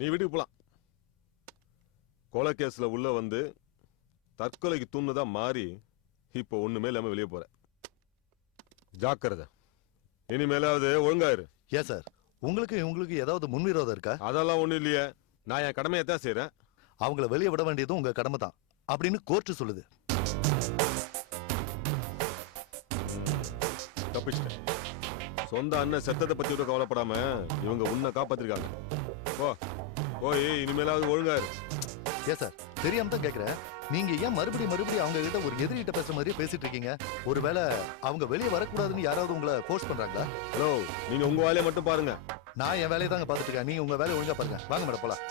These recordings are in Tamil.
நீ வீட்டுக்கு போலாம். கொலை கேஸ்ல உள்ள வந்து தற்கொலைக்கு தூண்டுதா மாறி இப்போ ஒண்ணுமே இல்லாம வெளியே போற. ஜாக்கிரதை. இனிமேலாவது ஒழுங்காயிரு. ஏன் சார், உங்களுக்கு ஏதாவது முன்விரோதம் இருக்கா? அதெல்லாம் ஒண்ணும் இல்லையே. நான் என் கடமையை தான் செய்யறேன். அவங்கள வெளியே விட வேண்டியதும் உங்க கடமை தான் அப்படின்னு கோர்ட்டு சொல்லுது. தப்பிச்சிட்டேன். சொந்த அண்ணன் செத்ததை பத்தி கூட கவலைப்படாம இவங்க உன்னை காப்பாத்திருக்காங்க. போய் இனிமேலாவது ஒழுங்காரு. ஏன் சார், தெரியாம தான் கேக்குறேன். நீங்க ஏன் மறுபடியும் அவங்க கிட்ட ஒரு எதிரிகிட்ட பேசுற மாதிரியே பேசிட்டு இருக்கீங்க? ஒருவேளை அவங்க வெளியே வரக்கூடாதுன்னு யாராவது உங்களை ஃபோர்ஸ் பண்றாங்களா? ஹலோ, நீங்க உங்க வேலையை மட்டும் பாருங்க. நான் என் வேலையை தாங்க பாத்துட்டு இருக்கேன். நீங்க உங்க வேலையை ஒழுங்கா பாருங்க. வாங்க மேடம் போலாம்.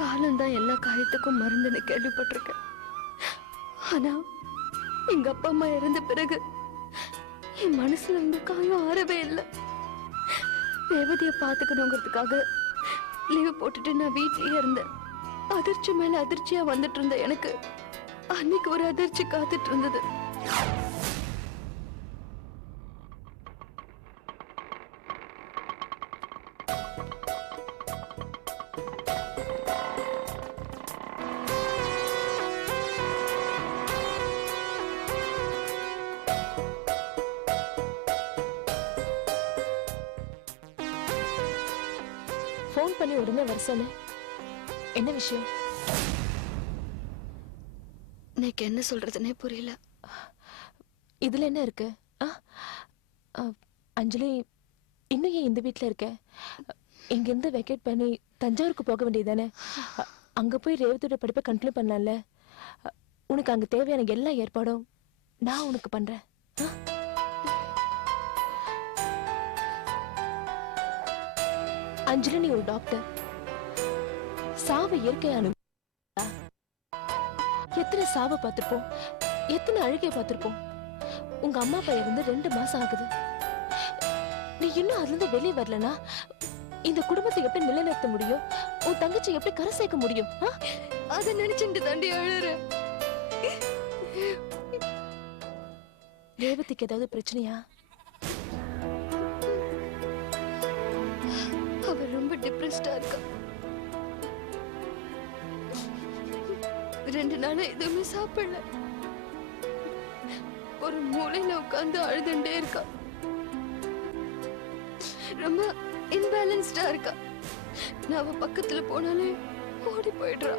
காலம்தான் எல்லா காயத்துக்கும் மருந்துன்னு கேள்விப்பட்டிருக்கேன். ஆனா எங்க அப்பா அம்மா இறந்த பிறகு என் மனசுல இருந்த காயம் ஆறவே இல்லை. ரேவதியை பாத்துக்கணுங்கிறதுக்காக லீவ் போட்டுட்டு நான் வீட்லயே இருந்தேன். அதிர்ச்சி மேல அதிர்ச்சியா வந்துட்டு இருந்த எனக்கு அன்னைக்கு ஒரு அதிர்ச்சி காத்துட்டு இருந்தது. போன் பண்ணி உடனே வர சொன்ன. என்ன விஷயம்? எனக்கு என்ன சொல்றதுன்னே புரியல. இதுல என்ன இருக்கு? அஞ்சலி, இன்னும் ஏன் இந்த வீட்டுல இருக்க? இங்கிருந்து வெக்கேட் பண்ணி தஞ்சாவூருக்கு போக வேண்டியதானே? அங்க போய் ரேவதியோட படிப்பை கண்டினியூ பண்ணலாம்ல. உனக்கு அங்க தேவையான எல்லா ஏற்பாடும் நான் உனக்கு பண்றேன். அஞ்சலி, நீ ஒரு டாக்டர். சாவு இயற்கையான. எத்தனை சாவை பார்த்திருப்போம், எத்தனை அழுகையை பார்த்திருப்போம். உங்க அம்மா அப்பா இருந்து 2 மாசம் ஆகுது. நீ இன்னும் அதுல இருந்து வெளியே வரலனா இந்த குடும்பத்தை எப்படி நிலைநிறுத்த முடியும்? உன் தங்கச்சி எப்படி கரை சேர்க்க முடியும்? அதை நினைச்சுட்டு தாண்டி அழுறேன். ரேவதிக்கு ஏதாவது பிரச்சனையா? அவ ரொம்ப டிப்ரெஸ்டா இருக்கா. 2 நாளா எதுவுமே சாப்பிடல. ஒரு மூலையில உட்கார்ந்து அழுதுண்டே இருக்கா. ரொம்ப இன்பேலன்ஸ்டா இருக்கா. நான் அவ பக்கத்துல போனாலே ஓடி போயிடுறா.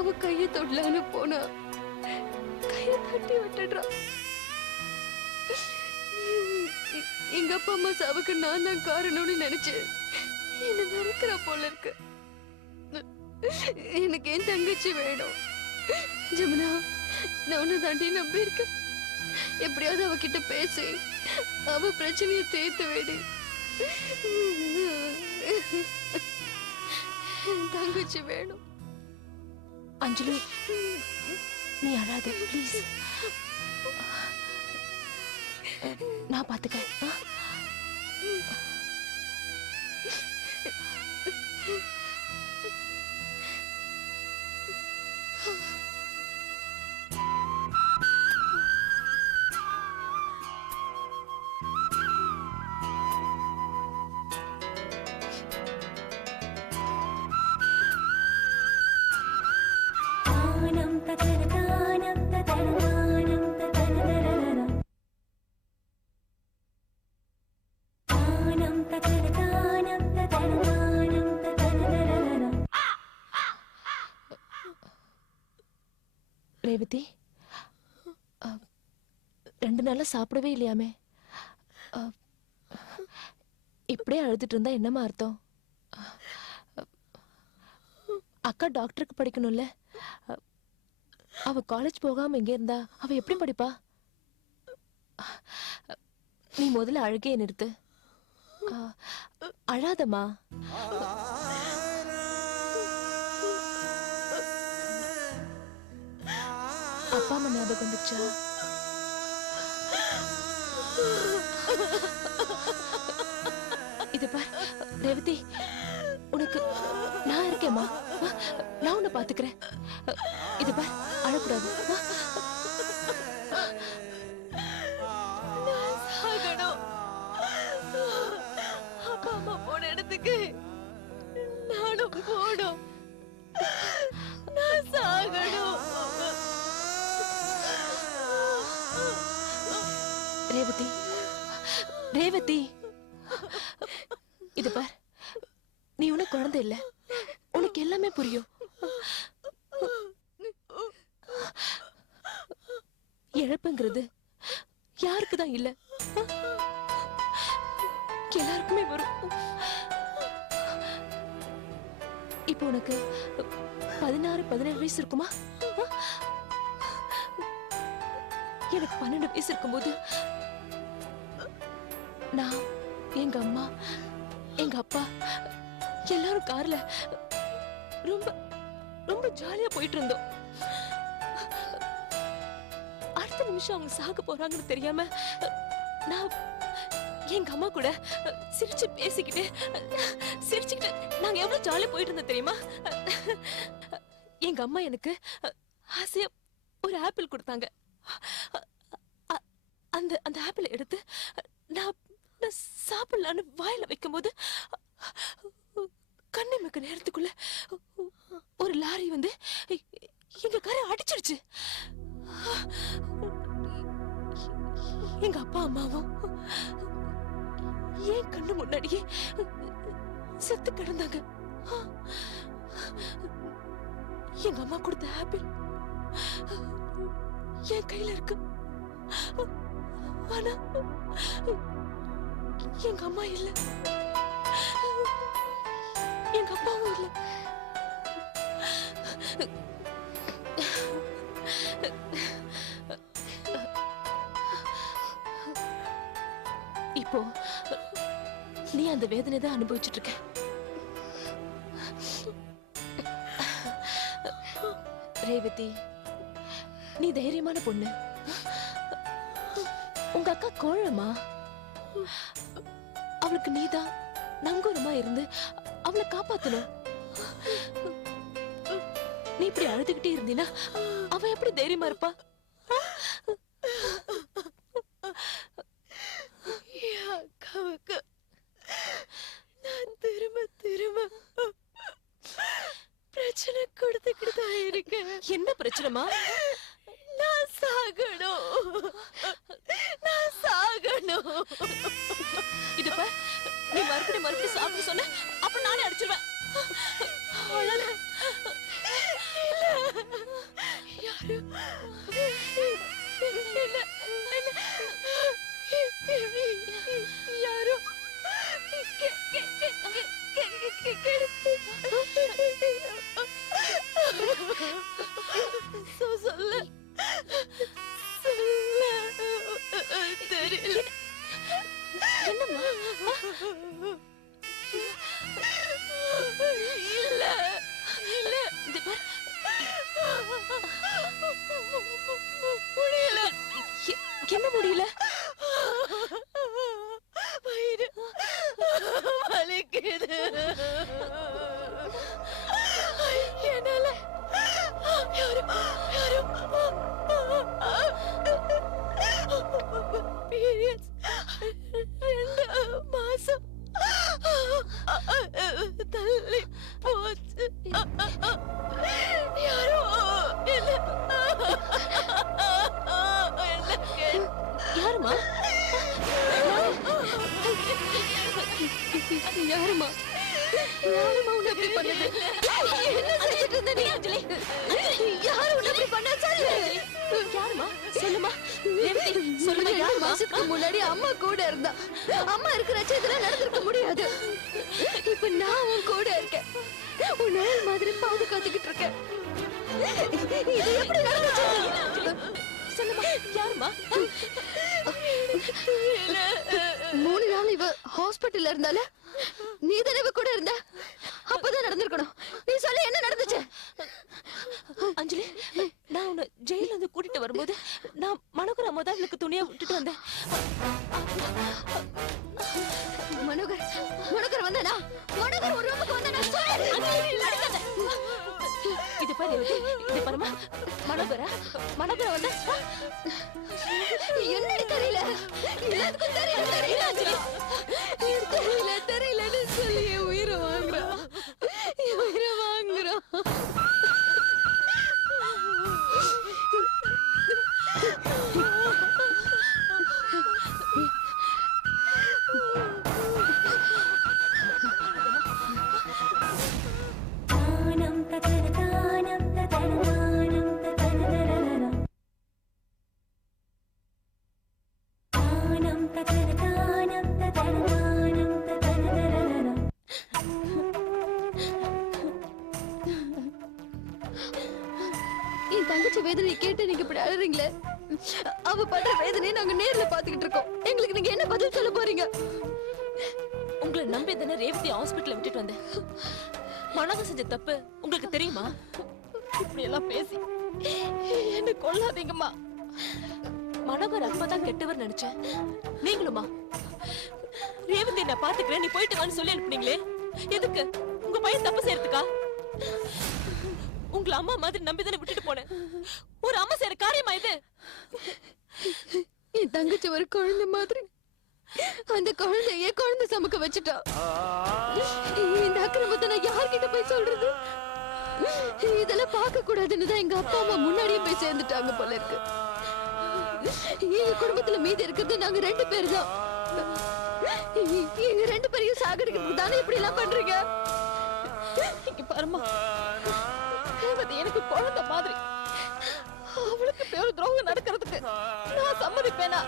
அவ கைய தொடலான்னு போனா கைய தட்டி விட்டுடுறா. எங்க அப்பா அம்மா சாவுக்கு நான் தான் காரணம்னு நினைச்சு என்ன வெறுக்கிறா போல இருக்கு. எனக்கு என் தங்கச்சி வேணும். ஜமுனா, நான் உன்னை தாண்டி நம்பி இருக்கேன். எப்படியாவது அவகிட்ட பேசி அவ பிரச்சனையை தீர்த்து வேடி. தங்கச்சி வேணும். அஞ்சலி, நீ அழாத ப்ளீஸ். நான் பாத்துக்க. ரேவதி, 2 நாளா சாப்பிடவே இல்லையாமே. இப்படியே அழுதுட்டு இருந்தா என்னமா அர்த்தம்? அக்கா டாக்டருக்கு படிக்கணும்ல. அவ காலேஜ் போகாம எங்க இருந்தா அவ எப்படி படிப்பா? நீ முதல்ல அழுகையை நிறுத்து. அழாதம்மா. அப்பா அம்மா ஞாபகம் வந்துச்சா? இது பார் ரேவதி, உனக்கு நான் இருக்கேம்மா. நான் உன்னை பாத்துக்கிறேன். இது பார், அழக்கூடாது. சாகணும். அப்பா அம்மா போன இடத்துக்கு நானும் போடும். நான் சாகணும். ரேவதி, ரேவதி, இது பார், நீ உனக்கு குழந்தை இல்ல, உனக்கு எல்லாமே புரியும். இழப்புங்கிறது யாருக்குதான் இல்ல, எல்லாருக்குமே வரும். இப்போ உனக்கு 16-17 வயசு இருக்குமா? எனக்கு 12 வயசு இருக்கும்போது நான், எங்க அம்மா, எங்க அப்பா எல்லாரும் கார்ல ரொம்ப ரொம்ப ஜாலியா போயிட்டு இருந்தோம். அடுத்த நிமிஷம் அவங்க சாக போறாங்கன்னு தெரியாம நான் எங்க அம்மா கூட சிரிச்சு சிரிச்சுக்கிட்டு நாங்க எவ்வளவு ஜாலியா போயிட்டு இருந்தோம் தெரியுமா? எங்க அம்மா எனக்கு ஆசையா ஒரு ஆப்பிள் கொடுத்தாங்க. அந்த அந்த ஆப்பிள் எடுத்து நான் சாப்பிடலான்னு வாயில வைக்கும் போது கண்ணிமைக்க நேரத்துக்குள்ள ஒரு லாரி வந்து எங்க காரை அடிச்சிருச்சு. எங்க அப்பா அம்மாவும் ஏன் கண்ணு முன்னாடியே செத்து கிடந்தாங்க. எங்க அம்மா கொடுத்த ஆப்பிள் என் கையில இருக்கு. ஆனா எங்க அம்மா இல்ல, எங்க அப்பாவும் இல்ல. இப்போ நீ அந்த வேதனை தான் அனுபவிச்சுட்டு இருக்க. ரேவதி, நீ தைரியமான பொண்ணு. உங்க அக்கா கோழமா, அவளுக்கு நீதான் நங்கூரமா இருந்து அவளை காப்பாத்தணும். நீ இப்படி அழுதுகிட்டே இருந்தீனா அவ எப்படி தைரியமா இருப்பா? அக்காவுக்கு நான் திரும்ப திரும்ப பிரச்சனை கொடுத்துக்கிட்டு தான் இருக்கேன். என்ன பிரச்சனைமா? நான் சாகணும், நான் சாகணும். இது பார், நீ மறுபடியும் சாப்பிட சொன்ன அப்ப நானே அடிச்சிருவேன். யாரும் யாரும் சொல்ல தெரியல. என்னம்மா? இல்ல இல்ல, இது பார், முடியல. என்ன முடியல? வயிறு வலிக்குது. என்னால யாரும் பீரியட்ஸ் 2 மாசம் தள்ளி போச்சு. யாரோ யாருமா? யாருமா யாருமா உன்னை இப்படி பண்ணது? என்ன செஞ்சுட்டு இருந்த நீ அஞ்சலி? யாரு உன்னை இப்படி பண்ண சொல்லு. யாருமா? சொல்லுமா. ரேவதி, சொல்லுமா, 2 யாருமா? மாசத்துக்கு முன்னாடி அம்மா கூட இருந்தா. அம்மா இருக்கிறச்சே இதெல்லாம் நடந்திருக்க முடியாது. இப்ப நான் உன் கூட இருக்கேன், உன் நிழல் மாதிரி பாதுகாத்துக்கிட்டு இருக்கேன். இது எப்படி நடந்துச்சு? சொல்லுமா, யாருமா? 3 நாள் இவ ஹாஸ்பிட்டல்ல இருந்தால நீ தானே இவ கூட இருந்த. அப்பதான் நடந்திருக்கணும். நீ சொல்லு, என்ன நடந்துச்சு? அஞ்சலி, நான் உன்னை ஜெயில இருந்து கூட்டிட்டு வரும்போது நான் மனோகர் அம்மா தான் எனக்கு துணியா விட்டுட்டு வந்தேன். மனோகர் வந்தானா? மனோகர் ஒரு ரூமுக்கு வந்தானா? மனக்குள்ள வந்த என்னடி தெரியல எல்லாத்துக்கும் தெரியல தெரியல அஞ்சலி தெரியல தெரியலன்னு சொல்லி என் உயிரை வாங்குறான் என் உயிரை வாங்குறான் என் தங்கச்சி வேதனையை கேட்டு நீங்க இப்படி அழறீங்களே அவ பண்ற வேதனையை நாங்க நேர்ல பாத்துக்கிட்டு இருக்கோம் எங்களுக்கு நீங்க என்ன பதில் சொல்ல போறீங்க உங்களை நம்பி தானே ரேவதி ஹாஸ்பிட்டல்ல விட்டுட்டு வந்தேன். மனோக செஞ்ச தப்பு உங்களுக்கு தெரியுமா? இப்படி எல்லாம் பேசி என்ன கொல்லாதீங்கம்மா. மனோகர் அப்பதான் கெட்டவர் நினைச்சேன். நீங்களுமா? ரேவதி நான் பாத்துக்கிறேன் நீ போயிட்டு வான்னு சொல்லி அனுப்புனீங்களே, எதுக்கு? உங்க பையன் தப்பு செய்யறதுக்கா? உங்களை அம்மா மாதிரி நம்பி தானே விட்டுட்டு போனேன். ஒரு அம்மா செய்யற காரியமா இது? என் தங்கச்சி ஒரு குழந்தை மாதிரி அந்த குழந்தைய குழந்தை சமக்க வச்சுட்டா. இந்த அக்கிரமத்தை நான் யார்கிட்ட போய் சொல்றது? இதெல்லாம் பார்க்க கூடாதுன்னு தான் எங்க அப்பா அம்மா முன்னாடியே போய் சேர்ந்துட்டாங்க போல இருக்கு. எங்க குடும்பத்துல மீதி இருக்கிறது நாங்க 2 பேர் தான். எங்க 2 பேரையும் சாகடிக்கிறதுக்கு தானே இப்படி எல்லாம் பண்றீங்க? இங்க பாருமா, ரேவதி எனக்கு குழந்தை மாதிரி. அவளுக்கு இப்படி ஒரு துரோகம் நடக்கிறதுக்கு நான் சம்மதிப்பேனா?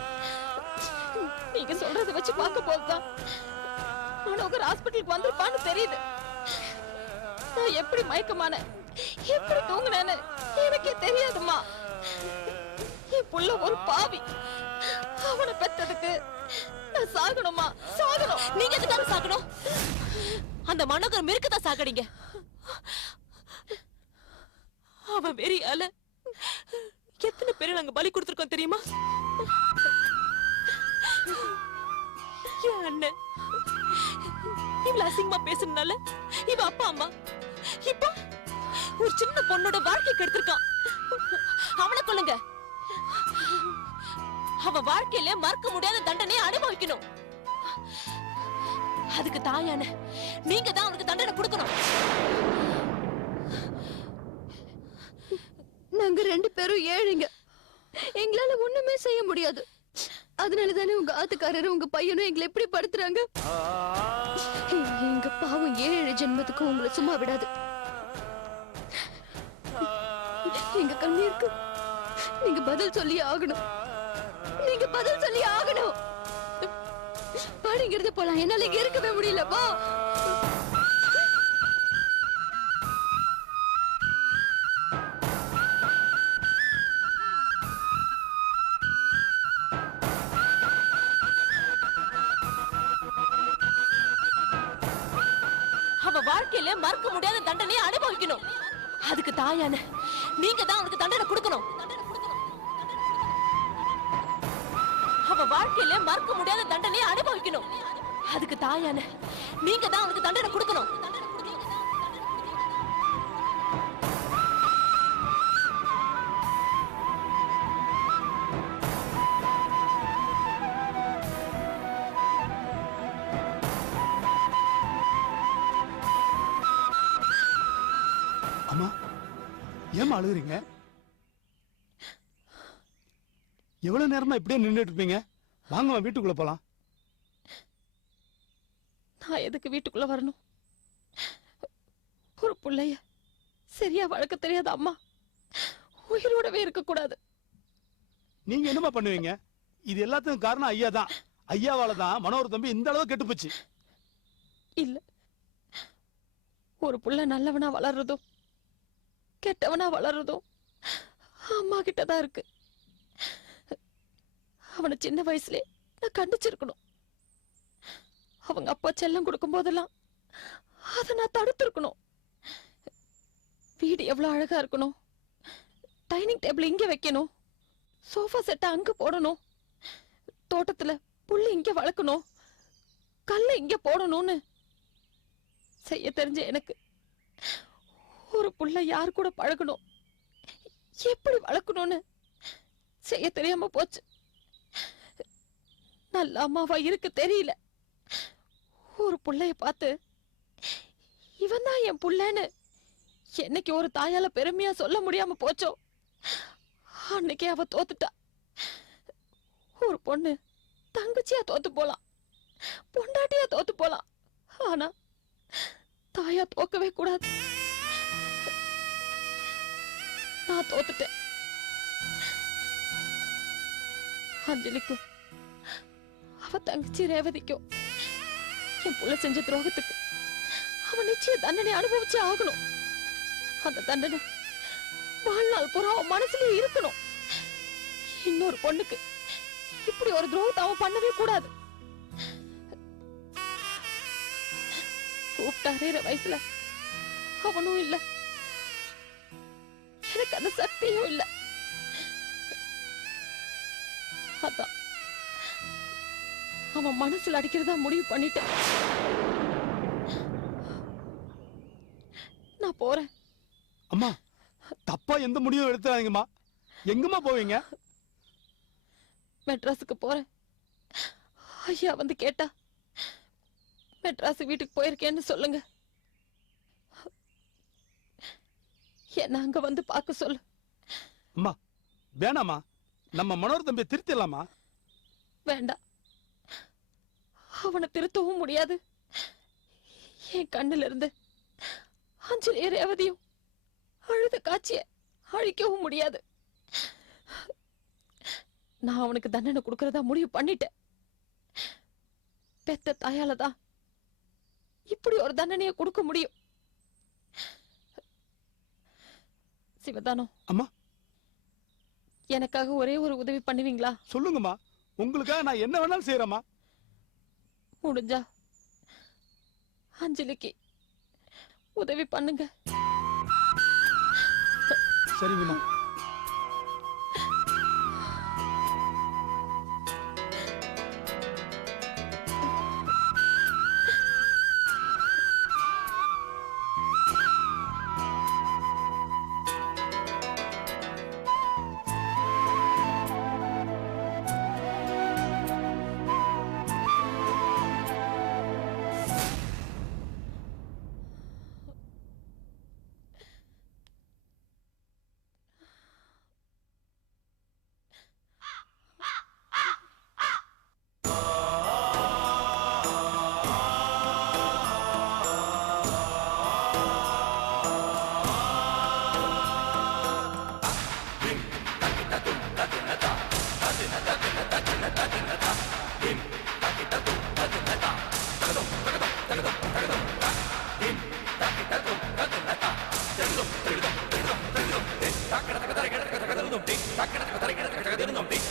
நீங்க சொல்றதை வச்சு பார்க்க போதுதான் மனோகர் ஹாஸ்பிட்டலுக்கு வந்திருப்பான்னு தெரியுது. நான் எப்படி மயக்கமான எப்படி தூங்குனேன்னு எனக்கே தெரியாதுமா. என் புள்ள ஒரு பாவி. அவனை பெத்ததுக்கு நான் சாகணுமா? சாகணும். நீங்க எதுக்காக சாகணும்? அந்த மனோகர் மிருக்கதான் சாகடிங்க. அவன் வெறியால எத்தனை பேரை நாங்க பலி கொடுத்திருக்கோம் தெரியுமா? என் அண்ணன் இவ்வளவு அசிங்கமா பேசுறதுனால இவ அப்பா அம்மா இப்போ ஒரு சின்ன பொண்ணோட வாழ்க்கை கெடுத்திருக்கான். அவனை கொல்லுங்க. அவன் வாழ்க்கையில மறக்க முடியாத தண்டனையை அனுபவிக்கணும். அதுக்கு தாயான நீங்க தான் அவனுக்கு தண்டனை கொடுக்கணும். நாங்க 2 பேரும் ஏழைங்க. எங்களால ஒண்ணுமே செய்ய முடியாது. அதனாலதானே உங்க ஆத்துக்காரரும் உங்க பையனும் எங்களை எப்படி படுத்துறாங்க? எங்க பாவம் 7 ஜென்மத்துக்கும் உங்களை சும்மா விடாது. எங்க கண்ணீருக்கு நீங்க பதில் சொல்லி ஆகணும். நீங்க பதில் சொல்லி ஆகணும். பாடிங்கிறது போலாம். என்னால இங்க இருக்கவே முடியலப்பா. அவன் வாழ்க்கையில மறக்க முடியாத தண்டனையை அனுபவிக்கணும். அதுக்கு தாயான நீங்க தான் அவனுக்கு தண்டனை கொடுக்கணும். அவன் வாழ்க்கையில மறக்க முடியாத தண்டனையை அனுபவிக்கணும். அதுக்கு தாயான நீங்க தான் அவனுக்கு தண்டனை கொடுக்கணும். அம்மா, ஏம்மா அழுகுறீங்க? எவ்வளவு நேரமா இப்படியே நின்றுட்டு இருப்பீங்க? வாங்கம்மா, வீட்டுக்குள்ள போலாம். நான் எதுக்கு வீட்டுக்குள்ள வரணும்? ஒரு புள்ளைய சரியா வளர்க்க தெரியாத அம்மா உயிரோடவே இருக்க கூடாது. நீங்க என்னமா பண்ணுவீங்க? இது எல்லாத்துக்கும் காரணம் ஐயா தான். ஐயாவால தான் மனோர் தம்பி இந்த அளவு கெட்டு போச்சு. இல்ல, ஒரு புள்ள நல்லவனா வளர்றதும் கெட்டவனா வளர்றதும் அம்மா கிட்டதான் இருக்கு. அவனை சின்ன வயசுலே நான் கண்டிச்சிருக்கணும். அவங்க அப்பா செல்லம் கொடுக்கும் போதெல்லாம் அதை நான் தடுத்திருக்கணும். வீடு எவ்வளவு அழகா இருக்கணும், டைனிங் டேபிள் இங்க வைக்கணும், சோஃபா செட்டை அங்க போடணும், தோட்டத்துல புல்லு இங்க வளர்க்கணும், கல்ல இங்க போடணும்னு செய்ய தெரிஞ்ச எனக்கு ஒரு புள்ள யார் கூட பழகணும், எப்படி வளர்க்கணும்னு செய்ய தெரியாம போச்சு. நல்ல அம்மாவா இருக்க தெரியல. ஒரு புள்ளைய பார்த்து இவன் தான் என் புள்ளன்னு என்னைக்கு ஒரு தாயால பெருமையா சொல்ல முடியாம போச்சோ அன்னைக்கே அவ தோத்துட்டா. ஒரு பொண்ணு தங்கச்சியா தோத்து போலாம், பொண்டாட்டியா தோத்து போலாம், ஆனா தாயா தோக்கவே கூடாது. நான் தோத்துட்டேன். அஞ்சலிக்கும் அவ தங்கச்சி ரேவதிக்கும் என் புள்ள செஞ்ச துரோகத்துக்கு அவன் நிச்சய தண்டனை அனுபவிச்சு ஆகணும். அந்த தண்டனை வாழ்நாள் பூரா அவன் மனசுலயே இருக்கணும். இன்னொரு பொண்ணுக்கு இப்படி ஒரு துரோகத்தை அவன் பண்ணவே கூடாது. கூப்பிட்டாரேற வயசுல அவனும் இல்ல, எனக்கு அந்த சக்தியும் இல்ல. அதான் அவன் மனசுல அடிக்கிறதா முடிவு பண்ணிட்டேன். நான் போறேன். அம்மா, தப்பா எந்த முடிவும் எடுத்துறாதீங்கம்மா. எங்கம்மா போவீங்க? மெட்ராஸுக்கு போறேன். ஐயா வந்து கேட்டா மெட்ராஸ் வீட்டுக்கு போயிருக்கேன்னு சொல்லுங்க. என்ன அங்க வந்து பார்க்க சொல்லு. அம்மா வேணாமா, நம்ம மனோர் தம்பியை திருத்திடலாமா? வேண்டாம், அவனை திருத்தவும் முடியாது. என் கண்ணுல இருந்து அஞ்சலி ரேவதியும் அழுத காட்சிய அழிக்கவும் முடியாது. நான் அவனுக்கு தண்டனை கொடுக்கறதா முடிவு பண்ணிட்டேன். பெத்த தாயாலதான் இப்படி ஒரு தண்டனையை கொடுக்க முடியும். சிவதானம், அம்மா, எனக்காக ஒரே ஒரு உதவி பண்ணுவீங்களா? சொல்லுங்கம்மா, உங்களுக்காக நான் என்ன வேணாலும் செய்யறேம்மா. முடிஞ்சா அஞ்சலிக்கு உதவி பண்ணுங்க. சரிங்கம்மா. Ding,